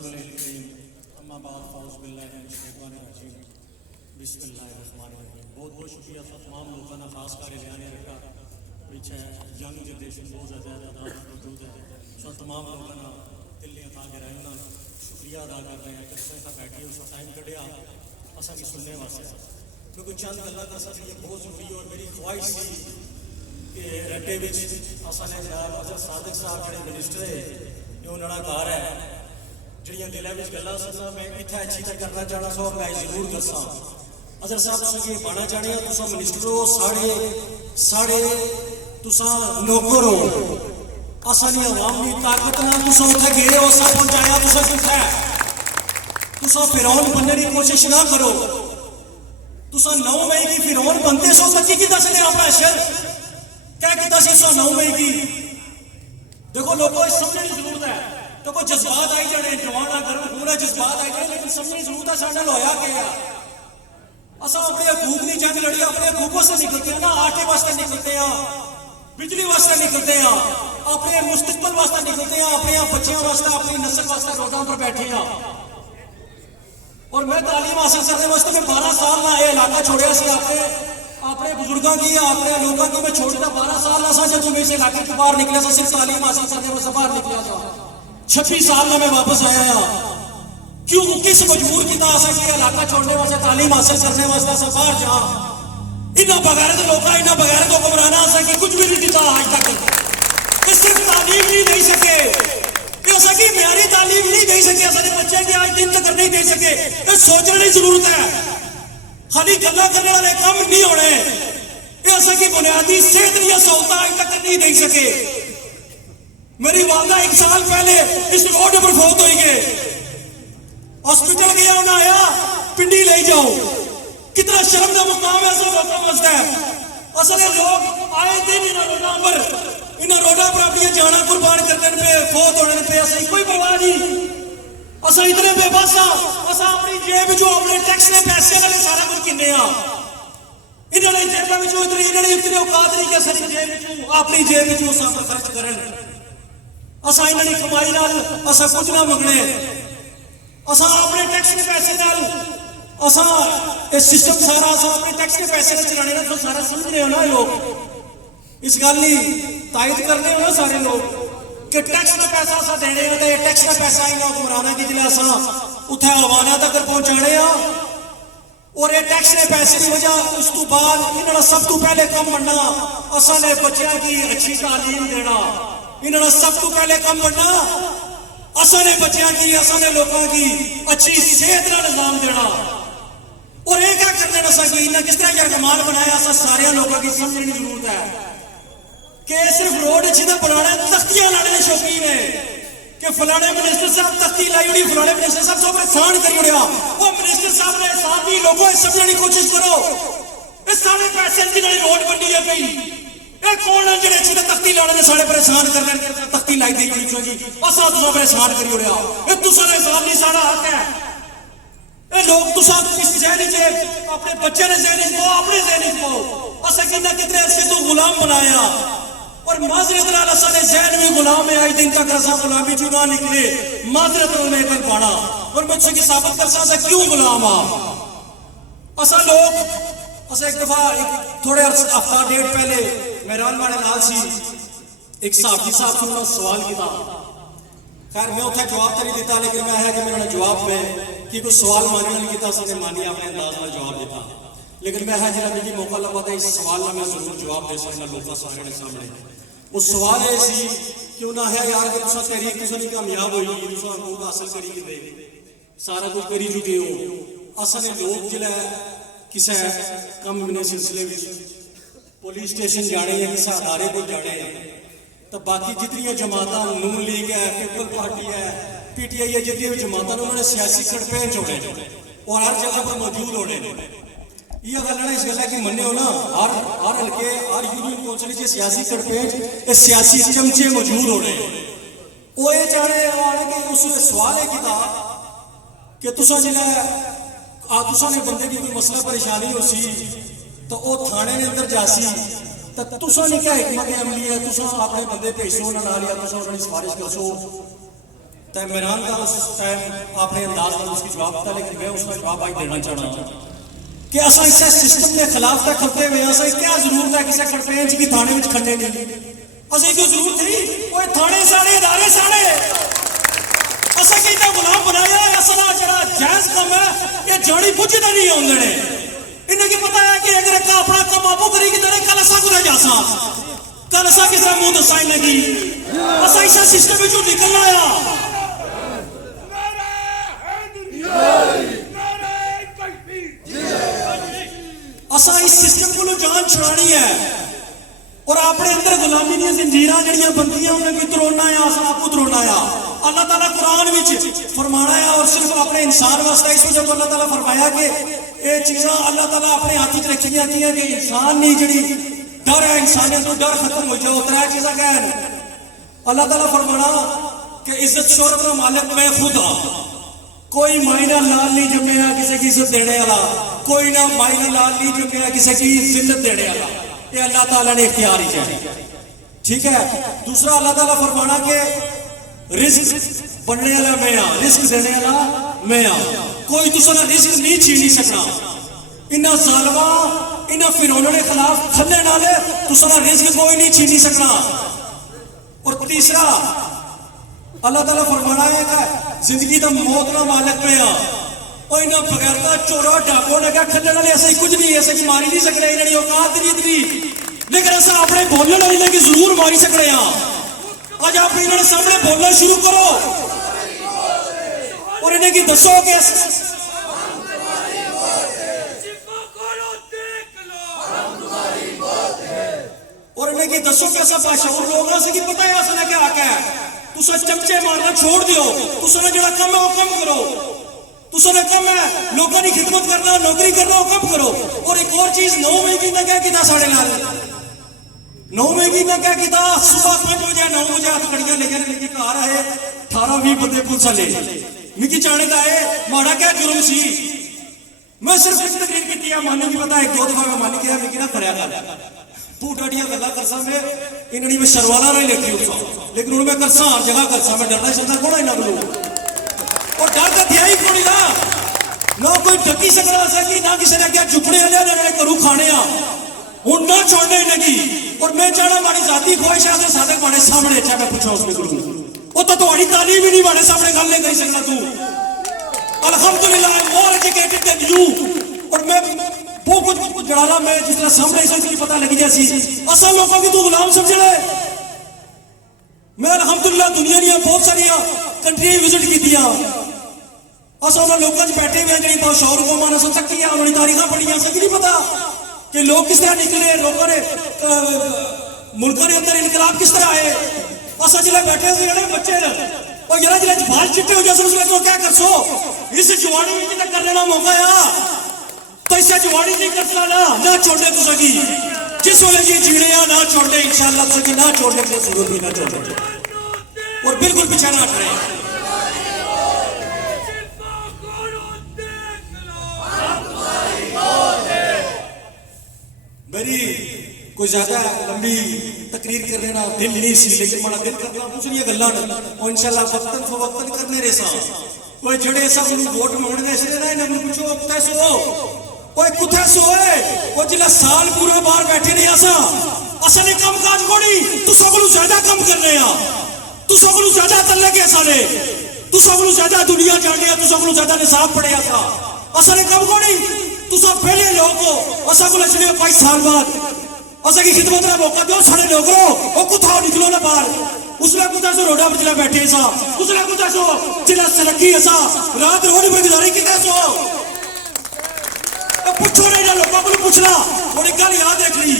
रसूलिल करीम अम्मा बाद फ़ौज़ बिल्लाहि मिनश शैतानिर रजीम बिस्मिल्लाहिर्रहमानिर्रहीम। बहुत बहुत शुक्रिया तमाम लोगों का, खास कर लियाने रखा पीछे यंग जनरेशन बहुत ज़्यादा तादाद मौजूद है। सो तमाम लोगों का दिल्ली था गिराई ना शुक्रिया अदा कर रहे हैं कि तुम तक बैठे उस टाइम कढ़िया असा की सुनने वास्ते क्योंकि चंद गल्लां दस ये बहुत जरूरी और मेरी ख्वाहिश थी कि रट्टे विच असा ने जनाब हज़रत सादिक साहब जो मिनिस्टर है ये उन्होंने घर है जड़ियाँ दिलों में गल्लां सुनना मैं इतना अच्छी तरह करना चाहना सो मैं जरूर दसा हज़रत साहब तुम ये पाना चाहते हो तुम मिनिस्टर हो साढ़े साढ़े तुसा नौकर हो असानी अवाम की ताकत ना तुसा उत्थे गए हो सब पहुंचाया तुसा कुछ है तुसा फिरौन बनने की कोशिश ना करो तुसा 9 मई की फिरौन बनते सो तक की दस ने अपना शर क्या किया सी 9 मई की देखो लोगों समझने की जरूरत है तो कोई जज्बात आई जाने जवाना गर्म पूरा जज्बात आई जाए लेकिन समझने की जरूरत है साढ़े होया क्या असा अपने हकूक की जंग लड़ी अपने हकूक वास्ते निकलते हैं ना आटे वास्ते निकलते हैं बिजली वास्ते निकलते हैं अपने मुस्तकबिल वास्ते निकलते हैं अपने बच्चों वास्ते अपनी नस्ल वास्ते रोडों पर बैठे हैं और मैं तालीम हासिल करने वास्ते मैं 12 साल ना ये इलाका छोड़िया सी अपने बुजुर्गों की अपने लोगों की मैं छोड़ता 12 साल ना जब मैं इस इलाके के बाहर निकला था सिर्फ तालीम हासिल करने वास्ते बाहर निकला था 26 साल में मैं वापस आया क्यों किस मजबूर की इलाका छोड़ने वास्ते तालीम हासिल करने वास्ते अस बाहर जा इन्हें बगैरत लोग इन्हें बगैरत हुक्मराना कि कुछ भी नहीं दिता आज तक सिर्फ तालीम नहीं दे सके कि म्यारी तालीम नहीं दे सके सारे बच्चे की आज दिन तक नहीं दे सके सोचने की जरूरत है खाली गल्ला करने वाले काम नहीं होने की बुनियादी सेहत सहूलत आज तक नहीं दे सके मेरी वालदा 1 साल पहले इस रोड पर फौत हो गए हॉस्पिटल गया उन्हें आया पिंडी ले जाओ कितना शर्म का मुकाम है सब लोगों वास्ते असल लोग आए दिन इन रोडों पर अपनी जाना कुर्बान करने पे फौत होने पे असं कोई परवाह नहीं असा इतने बेबस असा अपनी जेब जो अपने टैक्स के पैसे वाले सारा कुछ किन्ने इन्होंने जेबों में इन्होंने इतने औकात नहीं कि असली जेब अपनी जेब सब खर्च करें असा इन्होंने कमाई नाल असा कुछ ना मंगने असा अपने टैक्स के पैसे नाल असा सिस्टम सारा असा अपने टैक्स के पैसे चलाने का तो सारा समझ रहे हो ना लोग इस गल की तायद करने हो ना सारे लोग कि टैक्स का पैसा असा देने तो ये टैक्स का पैसा इन्हें हुक्मराना की जिले असा उत्थे आवाना तक पहुंचाने और ये टैक्स के पैसे की वजह उस तो बाद इन्होंने सब तो पहले कम बनना असा ने बच्चों की अच्छी तालीम देना इन्होंने सब तो पहले कम बनना असा ने बच्चों की असा ने लोगों की अच्छी सेहत का निजाम देना और ये क्या करने असा कि इन्हें किस तरह कमाल बनाया असा सारे लोगों की समझने की जरूरत है कि सिर्फ रोड जिन्हें बनाना तख्तियां लाने के शौकीन है कि फलाने मिनिस्टर साहब तख्ती लाई हुई फलाने मिनिस्टर साहब सब एहसान कर उड़िया वो मिनिस्टर साहब ने एहसान भी लोगों समझने की कोशिश करो इस सारे पैसे जिन्हें रोड बनी है पई ये कौन है जिन्हें जिन्हें तख्ती लाने ने सारे परेशान करने तख्ती लाई दी गई होगी असा तुसा परेशान करी उड़िया ये तुसा ने एहसान नहीं सारा हक है ये लोग तुसा किस जहनी से अपने बच्चे ने जहनी को अपने जहनी को असा कितना कितने ऐसे तो गुलाम बनाया और माजरत असा ने जहन में गुलाम है आज दिन तक असा गुलामी चू ना निकले माजरत में कर पाना और मुझसे की साबित कर सकता क्यों गुलाम असा लोग असा एक दफा थोड़े हफ्ता डेढ़ पहले मेहरान वाले नाल सी एक साहबी साहब से उन्होंने सवाल किया खैर मैं उत्थे जवाब तो नहीं दिता लेकिन मैं है कि मैंने जवाब में कि कोई सवाल मानी नहीं किया उसने मानी अपने अंदाज में जवाब दिता लेकिन मैं है जो मुझे मौका लगा था इस सवाल का मैं जरूर जवाब दे सकता लोगों सारे के सामने उस सवाल है सी क्यों ना है यार कि तुसा तहरीक तुसा नहीं कामयाब हुई तुसा हकूक हासिल करी कि सारा कुछ करी चुके हो असल लोग जिला किसी कम ने सिलसिले में पुलिस स्टेशन जाने या किसी अदारे को जाने तो बाकी जितनी जमात नून लीग है पीपल पार्टी है PTI है जितनी भी जमात उन्होंने सियासी खड़पे छोड़े और हर जगह पर मौजूद होने ये गल इस गल की मन्ने हो ना हर हल्के हर यूनियन कौंसल के सियासी खड़पेज सियासी चमचे मौजूद होने वो ये चाहने कि उसने सवाल है किया कि तुसा जिला तुसा ने बंदे की कोई मसला परेशानी हो सी तो वो थाने के अंदर जासी तो तुसा ने क्या हिकमत अमली है तुसा अपने बंदे भेजो ना लिया तुसा उन्होंने सिफारिश करसो तो इमरान का उस टाइम अपने अंदाज में उसकी जवाब था, लेकिन मैं उसका जवाब आज देना चाह रहा हूँ कि असा इस सिस्टम के खिलाफ तक खड़ते हुए असा क्या जरूरत है किसी कंप्लेन भी थाने में खड़ने नहीं, असें क्यों जरूरत थी वो थाने साढ़े इदारे साढ़े असा कि गुलाम बनाया असला जरा जायज कम है ये जानी बुझते नहीं आते ने इन्हें की पता है कि अगर का अपना कम आपो करी कि तेरे कल असा कुछ जासा कल असा किसी मुंह दसाई लगी असा इस सिस्टम में निकलना आया असा इस सिस्टम को जान छुड़ानी है और अपने अंदर गुलामी दी जंजीरां जड़ियां बंदियां उन्हें भी तरोड़ना है असा आपको तरोड़ना है। अल्लाह ताला कुरान में फरमाना है और सिर्फ अपने इंसान वास्ते इस वजह अल्लाह ताला फरमाया कि ये चीज़ां अल्लाह ताला अपने हाथ च रखियां कि इंसान नहीं जी डर है इंसानियत तो डर खत्म हो जाओ त्रै चीज़ां कहन अल्लाह ताला फरमाना कि इज्जत शोहरत का मालिक मैं खुद हाँ कोई मायना लाल नहीं जमया किसी की इज्जत देने वाला कोई ना मायना लाल नहीं जमया किसी की जिल्लत देने वाला ये अल्लाह ताला ने इख्तियार ही है। ठीक है दूसरा अल्लाह ताला फरमाना के रिस्क बनने वाला मैं हाँ रिस्क देने वाला मैं हाँ कोई दूसरा रिस्क नहीं छीन नहीं सकना इन्ना जालमा इन्ना फिरौनों के खिलाफ खलने नाले दूसरा रिस्क कोई नहीं छीन नहीं सकना। और तीसरा अल्लाह ताला फरमाना है कि जिंदगी का मौत का मालिक में हाँ और इन्हें बगैरता चोरा डाको ने क्या खलने वाले ऐसे कुछ नहीं ऐसे कि मारी नहीं सकते इन्हें औकात नहीं इतनी लेकिन ऐसा अपने बोलने वाले की जरूर मारी सकते हैं। आज आप इन्होंने सामने बोलना शुरू करो और इन्हें की दसो कि और इन्हें की दसो कि ऐसा बाशऊर लोग हैं कि पता है असला क्या है तुसा चमचे मारना छोड़ दियो तुसा जो कम है वो कम करो तुसा कम है लोगों की खिदमत करना नौकरी करना वो कम करो। और एक और चीज 9 महीने ने क्या किया साढ़े नाल 9 महीने ने क्या किया सुबह 5 बजे 9 बजे हाथ कड़ियां लेके घर आए 18-20 बंदे पुलिस वाले मिगी जाने का है माड़ा क्या जुर्म सी मैं सिर्फ इस तकरीर की मानी नहीं पता एक दो दफा मैं मान गया मिगी ना खड़िया कर बूटाड़ियां गल्ला करसा मैं इन्हें मैं शर्वाला नहीं लेती उठा लेकिन हूँ मैं करसा हर जगह करसा मैं डरना चलता कौन इन्हों को और डर तो दिया ही कौन ना कोई ढकी सकता सा कि ना किसी ने क्या झुकने वाले घरों खाने हूँ ना छोड़ने लगी और मैं चाहना माड़ी जाती ख्वाहिश है साढ़े माड़े सामने अच्छा मैं पूछा उसमें करूँ वो तो तुम्हारी तालीम ही नहीं माड़े सामने गल नहीं कर सकता तू अल्हम्दुलिल्लाह मोर एजुकेटेड देन यू और मैं वो कुछ जड़ाना मैं जिस तरह सामने इसकी पता लगी जैसी असल लोगों की तू गुलाम समझ ले मैं अल्हम्दुलिल्लाह दुनिया दी बहुत सारी कंट्री विजिट की असा उन्होंने लोगों बैठे हुए जी बहुत शौर को माना सब तक उन्होंने तारीखा पढ़िया असें नहीं पता कि लोग किस तरह निकले लोगों ने मुल्कों के अंदर इनकलाब किस तरह आए असा जिले बैठे हुए बच्चे और यार जिले बाल चिट्टे हो जाए उसमें क्या कर सो इस जवानी में कर लेना मौका आ तो इससे जवानी नहीं करता ना छोड़ने तो सकी जिस वेले जी जीने ना छोड़ने इंशाअल्लाह सकी ना छोड़ने की जरूरत भी ना छोड़ने और बिल्कुल पीछे ना हट रहे मेरी कोई ज्यादा लंबी तकरीर कर लेना दिल नहीं सी लेकिन माड़ा दिल करना दूसरी गल्लां और इंशाअल्लाह वक्तन फवक्तन करने रे सा कोई जड़े सब वोट मांगने इसलिए ना इन्हें पूछो कुत्ते सो ओए कुत्ते सोए वो जिला साल पूरा बाहर बैठे नहीं आसा असली काम काज कोनी तू सबनु ज्यादा कम करने आ तू सबनु ज्यादा तल्ले के साले तू सबनु ज्यादा दुनिया जाने तू सबनु ज्यादा निसाब पढ़े आसा असली काम कोनी तू सब पहले लोग को असा को लचने 5 साल बाद असा की खिदमत का मौका दो सारे लोगों वो कुत्ता निकलो ना बाहर उसने कुत्ता सो रोडा पर जिला बैठे सा उसने कुत्ता सो जिला सरकी सा रात रोड पर गुजारी कितना सो पूछो नहीं ना लोगों को पूछना और एक गल याद रख ली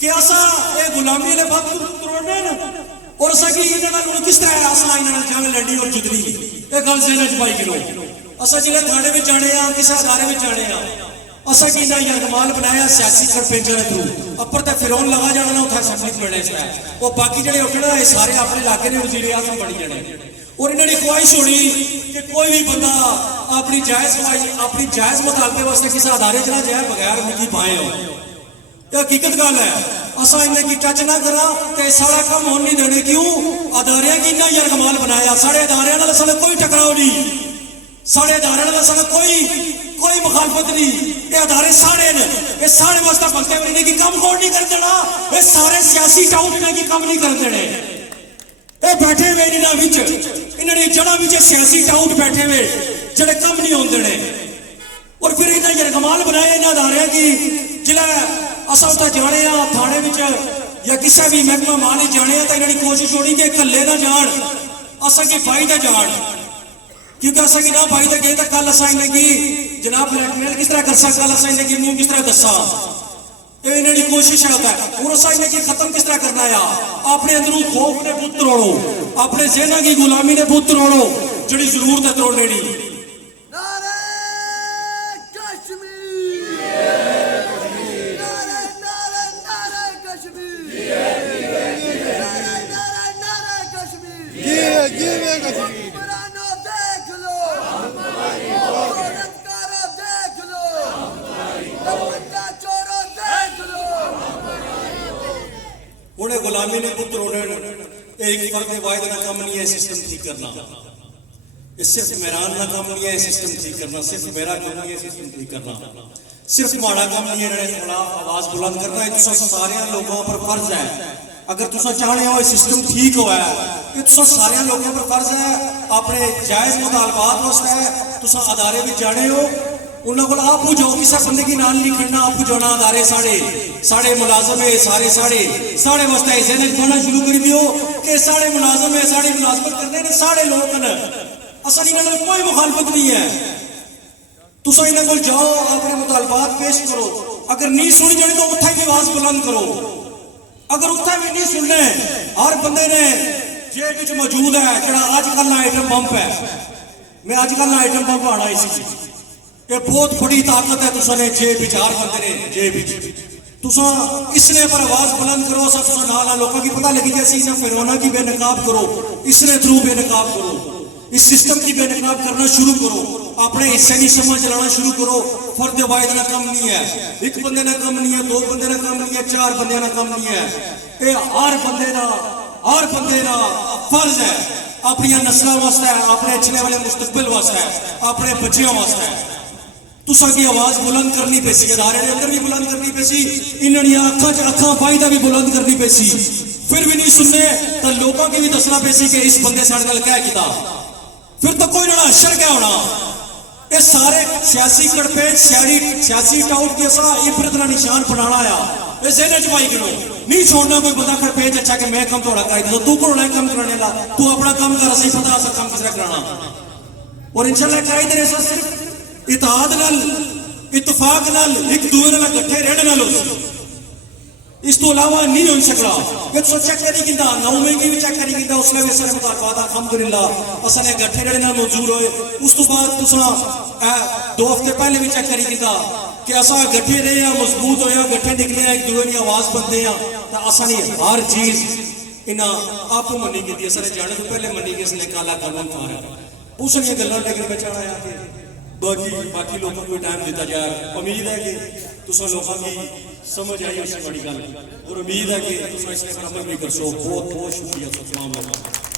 कि असा ये गुलामी ने बात तोड़ने ना और असा की इन्हें नाल किस तरह आसा इन्हें जावे लड़ी और जितनी ये गल से ना जबाई किलो असा जिले थाने में जाने आ किसी अदारे में जाने आ असा की ना यरगमाल बनाया सियासी सरपंचां ने थ्रू अपर ते फिरौन लगा जाना ना उठा असेंबली बनने है वो बाकी जड़े उठना ये सारे अपने इलाके ने वजीर आजम बनी जाने और इन्होंने ख्वाहिश होनी कि कोई भी बंदा अपनी जायज मुतालबे वास्ते किसी अदारे च ना जाए बगैर मिट्टी पाए हो ये हकीकत गल है। असा इन्हें की टच ना करा तो सारा काम होने नहीं देने। क्यों? अदारे की इन्ना यरगमाल बनाया। साढ़े अदारे नाल साडा कोई टकराव नहीं, साढ़े अदारे नाल साडा कोई मुखालफत नहीं। ये अदारे साढ़े ने, ये साढ़े वास्ते बनते हुए इन्हें की काम कोड नहीं कर देना। ये सारे सियासी टाउट इन्हें की काम नहीं कर देने। ये बैठे हुए इन्होंने जड़ा विच सियासी टाउट बैठे हुए जेडे कम नहीं होने देने। और फिर इन्हें यरगमाल बनाया इन अदारे की जिला असा उत्थे जाने थाने या किसी भी महकमा माने जाने तो इन्होंने कोशिश होनी कि कल्ले ना जान, असा की बाई का जान। क्योंकि असा की ना बाई गए तो कल असा इन्हें की जनाब ब्लैकमेल किस तरह कर सकता, कल असा इन्हें की मुंह किस तरह दसा। ये इन्होंने कोशिश है होता है। और असा इन्हें की खत्म किस तरह करना है? अपने अंदरों खौफ ने बुत तोड़ो, अपने ज़हन की गुलामी ने बुत तोड़ो, जिहड़ी जरूरत है तोड़ने दी। उन्हें गुलामी ने पुत्र एक फर्द वाहिद का काम नहीं है सिस्टम ठीक करना। सिर्फ मेहरान का काम नहीं है सिस्टम ठीक करना, सिर्फ मेरा काम नहीं है सिस्टम ठीक करना, सिर्फ माड़ा काम नहीं है खिलाफ आवाज बुलंद करना। ये सारे लोगों पर फर्ज है। अगर तुम चाहते हो सिस्टम ठीक हुआ है, ये सारे लोगों पर फर्ज है। अपने जायज मुतालबात वास्ते तुम अदारे में जाने हो, उन्होंने को आप जाओ, किसी बंदे की नाल नहीं खड़ना। आप जाना अदारे साढ़े मुलाजम है, साढ़े वास्ते इसे कहना शुरू कर दियो कि साढ़े मुलाजम है, साढ़े मुलाजमत करने ने साढ़े लोग हैं। असल इन्होंने कोई मुखालफत नहीं है। तुम इन्होंने को जाओ, अपने मुतालबात पेश करो। अगर नहीं सुन जाए तो उत्थे की आवाज बुलंद करो। अगर उत्थे भी नहीं सुनने, हर बंदे ने जेब विच मौजूद है जो अजकल आइटम बंप है। मैं अजकल आइटम बंप आना इसी ये बहुत बड़ी ताकत है। तुसाने जेब विच हर बंदे ने जेब विच तुसा इसने पर आवाज बुलंद करो। असा तुसा नाल लोगों की पता लगी जैसे इन्हें फिरौना की बेनकाब करो, इसने थ्रू बेनकाब करो, इस सिस्टम की बेनकाब करना शुरू करो। अपने हिस्से की समझ लाना शुरू करो। फर्द वाहिद का कम नहीं है, एक बंदे का कम नहीं है, दो बंदे का कम नहीं है, चार बंदे का कम नहीं है। ये हर बंदे का फर्ज है अपनी नस्लों वास्ते, अपने अच्छे वाले मुस्तकबिल वास्ते, अपने बच्चों वास्ते। तुसा की आवाज बुलंद करनी पैसी, अदारे के अंदर भी बुलंद करनी पैसी, इन्होंने अखा पाई का भी बुलंद करनी पैसी। फिर भी नहीं सुनने तो लोगों की भी दसना पैसी कि इस बंदे साढ़े नाल क्या किया। फिर तो कोई ना अशर क्या होना। ये सारे सियासी कड़पेच सियासी टाउट की असा इबरत का निशान बनाना आ। ये ज़हन च पाई करो, नहीं छोड़ना कोई बंदा कड़पेच अच्छा कि मैं कम थोड़ा कराई दो, तू कौन है कम कराने ला, तू अपना काम कर, सही पता असा काम किस तरह कराना। और इंशाल्लाह कराई देने सिर्फ इत्तेहाद नाल, इत्तफाक नाल, एक दूसरे नाल इकट्ठे रहने नाल। इस तो अलावा नहीं हो सकता। ये तो चेक नहीं किया, 9 मई की भी चेक नहीं किया। उसने भी सारे मुतालबात अल्हम्दुलिल्लाह असल इकट्ठे रहने नाल मौजूद होए। उस तो बाद तुसा 2 हफ्ते पहले भी चेक नहीं किया कि असा इकट्ठे रहे हैं, मजबूत होए, इकट्ठे निकले, एक दूसरे की आवाज बनते हैं। तो असा नहीं हर चीज इन्हें आप मनी की असर जाने तो पहले मनी कि इसने काला कानून मारा उस गल्लां लेकिन बचाना है कि बाकी लोगों को टाइम दिता जाए। उम्मीद है कि तुसा लोगों की समझ आई उससे बड़ी गल, और उम्मीद है कि तुम इसने पर अमल भी कर सो। बहुत बहुत शुक्रिया तमाम लोगों का।